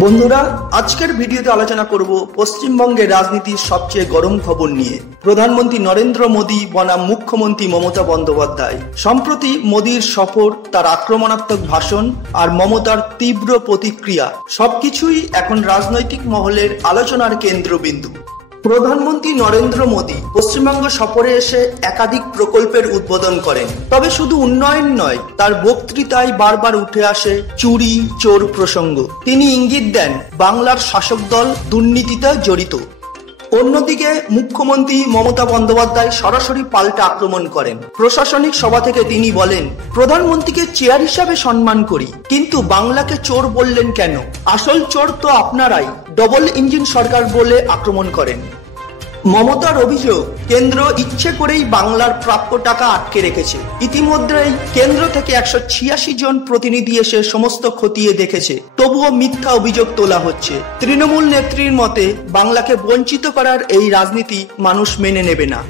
বন্ধুরা, আজকের ভিডিওতে আলোচনা করব পশ্চিমবঙ্গের রাজনীতির সবচেয়ে গরম খবর নিয়ে। প্রধানমন্ত্রী নরেন্দ্র মোদী বনাম মুখ্যমন্ত্রী মমতা বন্দ্যোপাধ্যায়। সম্প্রতি মোদীর সফর, তার আক্রমণাত্মক ভাষণ আর মমতার তীব্র প্রতিক্রিয়া সবকিছুই এখন রাজনৈতিক মহলের আলোচনার কেন্দ্রবিন্দু। প্রধানমন্ত্রী নরেন্দ্র মোদী পশ্চিমবঙ্গ সফরে এসে একাধিক প্রকল্পের উদ্বোধন করেন। তবে শুধু উন্নয়ন নয়, তার বক্তৃতায় বারবার উঠে আসে চুরি চোর প্রসঙ্গ। তিনি ইঙ্গিত দেন বাংলার শাসক দল দুর্নীতিতে জড়িত। অন্যদিকে মুখ্যমন্ত্রী মমতা বন্দ্যোপাধ্যায় সরাসরি পাল্টা আক্রমণ করেন। প্রশাসনিক সভা থেকে তিনি বলেন, প্রধানমন্ত্রীকে চেয়ার হিসাবে সম্মান করি, কিন্তু বাংলাকে চোর বললেন কেন? আসল চোর তো আপনারাই। ডবল ইঞ্জিন সরকার বলে আক্রমণ করেন। মমতার অভিযোগ, কেন্দ্র ইচ্ছে করেই বাংলার প্রাপ্য টাকা আটকে রেখেছে। ইতিমধ্যেই কেন্দ্র থেকে 186 জন প্রতিনিধি এসে সমস্ত খতিয়ে দেখেছে, তবুও মিথ্যা অভিযোগ তোলা হচ্ছে। তৃণমূল নেত্রীর মতে বাংলাকে বঞ্চিত করার এই রাজনীতি মানুষ মেনে নেবে না।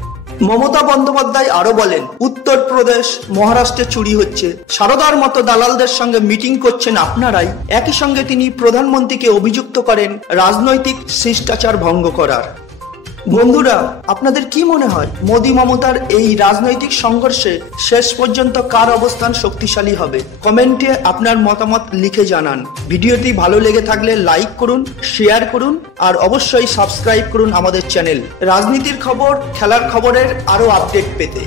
মমতা বন্দ্যোপাধ্যায় আরো বলেন, উত্তরপ্রদেশ, মহারাষ্ট্রে চুরি হচ্ছে, সারদার মতো দালালদের সঙ্গে মিটিং করছেন আপনারাই। একই সঙ্গে তিনি প্রধানমন্ত্রীকে অভিযুক্ত করেন রাজনৈতিক শিষ্টাচার ভঙ্গ করার। বন্ধুরা, আপনাদের কি মনে হয় মোদী মমতার এই রাজনৈতিক সংঘর্ষে শেষ পর্যন্ত কার অবস্থান শক্তিশালী হবে? কমেন্টে আপনার মতামত লিখে জানান। ভিডিওটি ভালো লেগে থাকলে লাইক করুন, শেয়ার করুন আর অবশ্যই সাবস্ক্রাইব করুন আমাদের চ্যানেল। রাজনীতির খবর, খেলার খবরের আরো আপডেট পেতে।